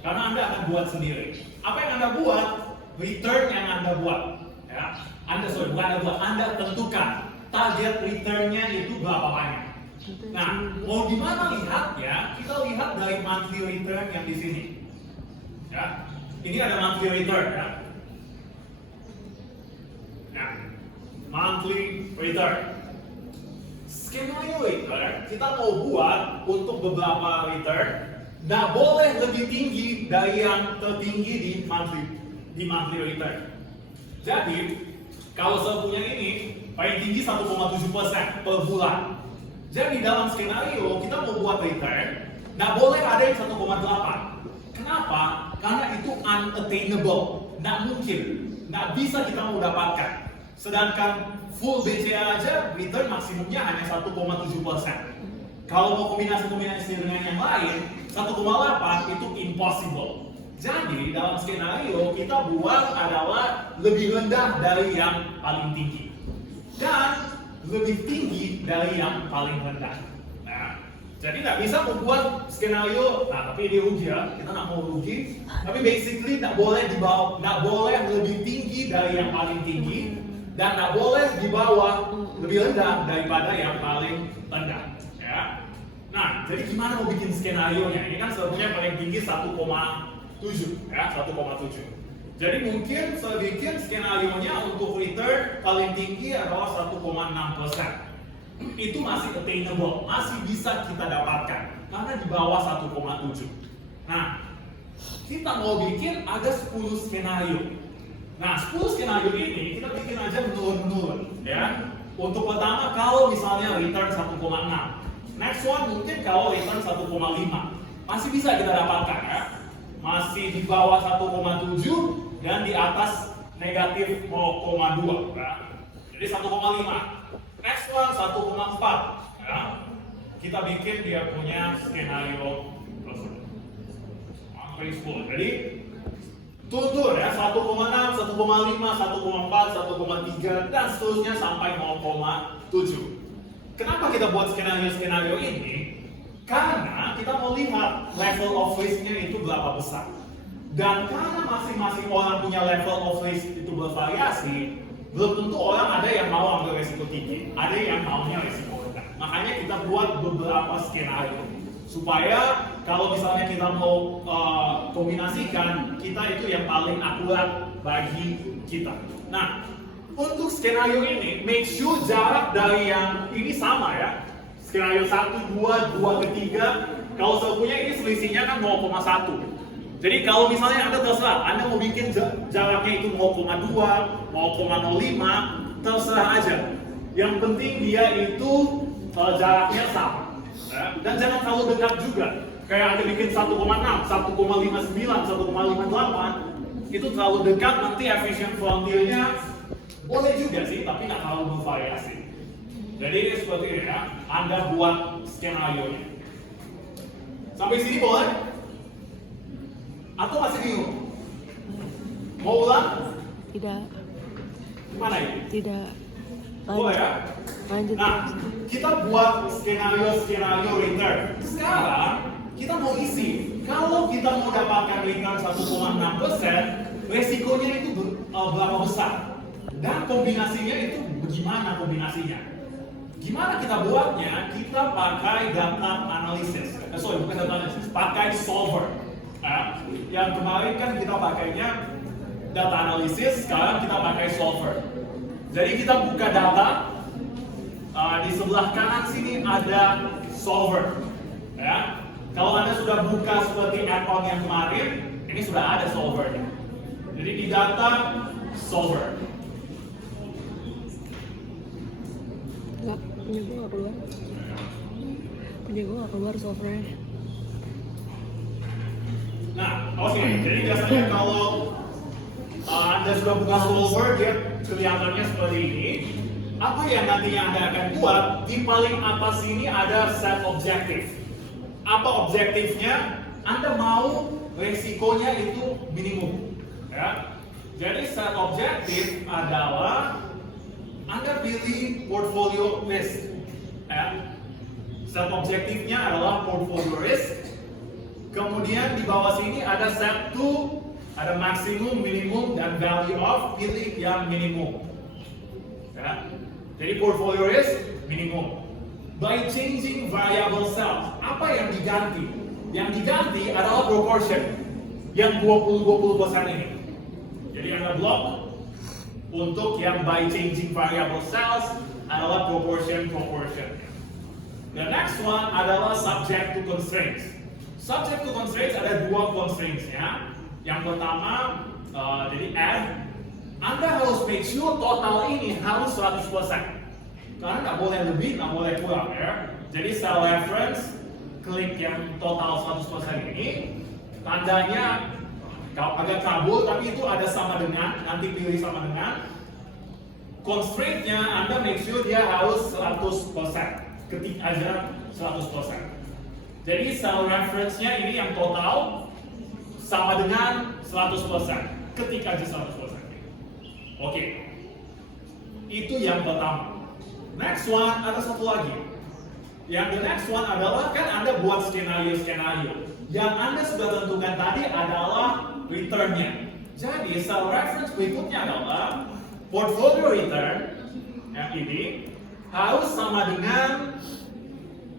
karena Anda akan buat sendiri. Apa yang Anda buat? Return yang Anda buat. Ya. Bukan Anda buat, Anda tentukan target returnnya itu berapa banyak. Nah, mau gimana lihatnya? Kita lihat dari monthly return yang di sini. Ya, ini ada monthly return ya. Nah, monthly return. Skenario return kita mau buat untuk beberapa return, nggak boleh lebih tinggi dari yang tertinggi di monthly return. Jadi, kalau saya punya ini paling tinggi 1,7% per bulan. Jadi dalam skenario kita mau buat return, nggak boleh ada yang 1,8. Kenapa? Karena itu unattainable, nggak mungkin, nggak bisa kita mau dapatkan. Sedangkan full BCA aja return maksimumnya hanya 1,7%. Kalau mau kombinasi dengan yang lain, 1,8 itu impossible. Jadi dalam skenario kita buat adalah lebih rendah dari yang paling tinggi dan lebih tinggi dari yang paling rendah. Nah, jadi nggak bisa membuat skenario. Nah, tapi ini rugi ya. Kita nggak mau rugi. Tapi basically nggak boleh di bawah, nggak boleh lebih tinggi dari yang paling tinggi dan nggak boleh di bawah lebih rendah daripada yang paling rendah. Ya. Nah, jadi gimana mau bikin skenario nya? Ini kan sebetulnya paling tinggi 1,7 ya, 1,7. Jadi mungkin saya bikin skenario-nya untuk return paling tinggi adalah 1,6%. Itu masih attainable, masih bisa kita dapatkan karena di bawah 1,7. Nah, kita mau bikin ada 10 skenario. Nah, 10 skenario ini kita bikin aja menurun-menurun ya. Untuk pertama kalau misalnya return 1,6. Next one mungkin kalau return 1,5. Masih bisa kita dapatkan ya. Masih di bawah 1,7 dan di atas negatif 0,2 ya. Jadi 1,5. Next one 1,4 ya. Kita bikin dia punya skenario tersebut. Jadi tutur ya 1,6, 1,5, 1,4, 1,3 dan seterusnya sampai 0,7. Kenapa kita buat skenario ini? Karena kita mau lihat level of risk-nya itu berapa besar. Dan karena masing-masing orang punya level of risk itu bervariasi, belum tentu orang ada yang mau ambil risiko tinggi, ada yang maunya risiko rendah. Makanya kita buat beberapa skenario supaya kalau misalnya kita mau kombinasikan, kita itu yang paling akurat bagi kita. Nah, untuk skenario ini, make sure jarak dari yang ini sama ya. Skenario 1, 2, 2 ke 3. Kalau saya punya ini selisihnya kan 0,1. Jadi kalau misalnya Anda terserah, Anda mau bikin jaraknya itu 0,2, 0,05, terserah aja. Yang penting dia itu jaraknya sama. Ya. Dan jangan terlalu dekat juga. Kayak Anda bikin 1,6, 1,59, 1,58, itu terlalu dekat, nanti efficient frontier-nya boleh juga sih, tapi nggak terlalu bervariasi. Jadi ini seperti ini ya, Anda buat skenario-nya. Sampai sini boleh? Atau masih bingung? Mau ulang? Tidak. Gimana ini? Tidak. Boleh ya? Lanjut. Nah, kita buat skenario return. Sekarang, kita mau isi. Kalau kita mau dapatkan return 1,6%, resikonya itu berapa besar? Dan kombinasinya itu bagaimana kombinasinya? Gimana kita buatnya? Kita pakai data analysis. Bukan data analysis, pakai solver. Yang kemarin kan kita pakainya data analysis, sekarang kita pakai solver. Jadi kita buka data, di sebelah kanan sini ada solver. Ya. Kalau Anda sudah buka seperti add-on yang kemarin, ini sudah ada solvernya. Jadi di data solver. Enggak, punya gue nggak keluar. Punya gue nggak keluar software-nya. Nah, oke. Jadi biasanya kalau Anda sudah buka solver, dia kelihatannya seperti ini. Apa yang nantinya Anda akan buat? Di paling atas sini ada set objective. Apa objektifnya? Anda mau resikonya itu minimum. Ya. Jadi set objektif adalah Anda pilih portfolio risk. Ya. Set objektifnya adalah portfolio risk. Kemudian di bawah sini ada set to, ada maksimum, minimum, dan value of. Pilih yang minimum. Ya. Jadi portfolio risk minimum. By changing variable cells, apa yang diganti? Yang diganti adalah proportion yang 20-20% ini. Jadi Anda blok untuk yang by changing variable cells adalah proportion. The next one adalah subject to constraints. Subject to constraints ada dua constraints-nya. Yang pertama, jadi add, Anda harus make sure total ini harus 100%. Karena nggak boleh lebih, nggak boleh kurang ya. Jadi cell reference, klik yang total 100% ini, tandanya agak kabur, tapi itu ada sama dengan, nanti pilih sama dengan. Constraint-nya Anda make sure dia harus 100%. Ketik aja 100%. Jadi cell reference-nya ini yang total sama dengan 100%. Ketik aja 100%. Oke. Itu yang pertama. Next one ada satu lagi. Yang the next one adalah kan Anda buat skenario. Yang Anda sudah tentukan tadi adalah return-nya. Jadi cell reference berikutnya adalah portfolio return yang ini harus sama dengan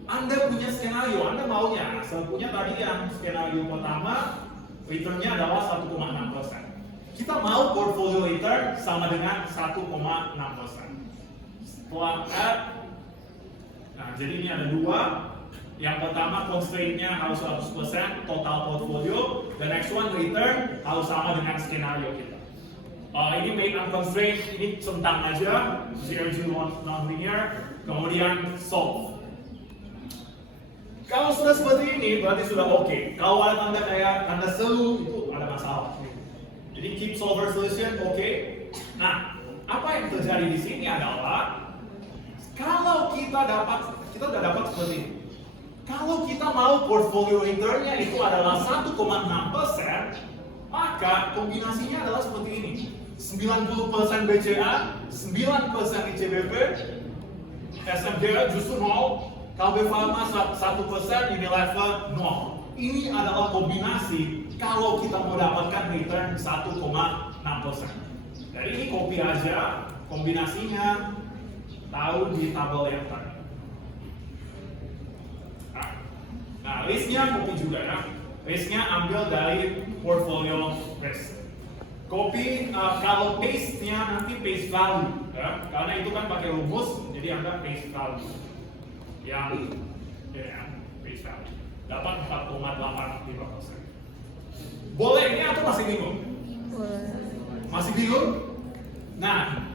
Anda punya skenario, Anda maunya, punya tadi yang skenario pertama, return-nya adalah 1,6%. Kita mau portfolio return sama dengan 1,6%. Setelah add, nah jadi ini ada dua. Yang pertama constraint-nya harus 100% total portfolio. The next one return harus sama dengan skenario kita. Ini main unconstrained, ini centang aja, CRG non-linear, kemudian solve. Kalau sudah seperti ini, berarti sudah oke. Kalau ada tanda kayak tanda seru, itu ada masalah. Jadi keep solver solution, oke. Nah, apa yang terjadi di sini adalah kalau kita udah dapat seperti ini. Kalau kita mau portfolio return-nya itu adalah 1,6%, maka kombinasinya adalah seperti ini. 90% BCA, 9% ICBP, SMDA justru 0. KB Pharma 1%, Unilever 0. Ini adalah kombinasi kalau kita mau dapatkan return 1,6%. Jadi ini copy aja kombinasinya, tahu di tabel yang tadi. Nah, listnya copy juga ya. Listnya ambil dari portfolio risk. Copy, kalau paste-nya nanti paste value ya. Karena itu kan pakai rumus, jadi Anda paste value. Yang paste value dapat 4,85%. Boleh ini atau masih bingung? Masih bingung? Nah,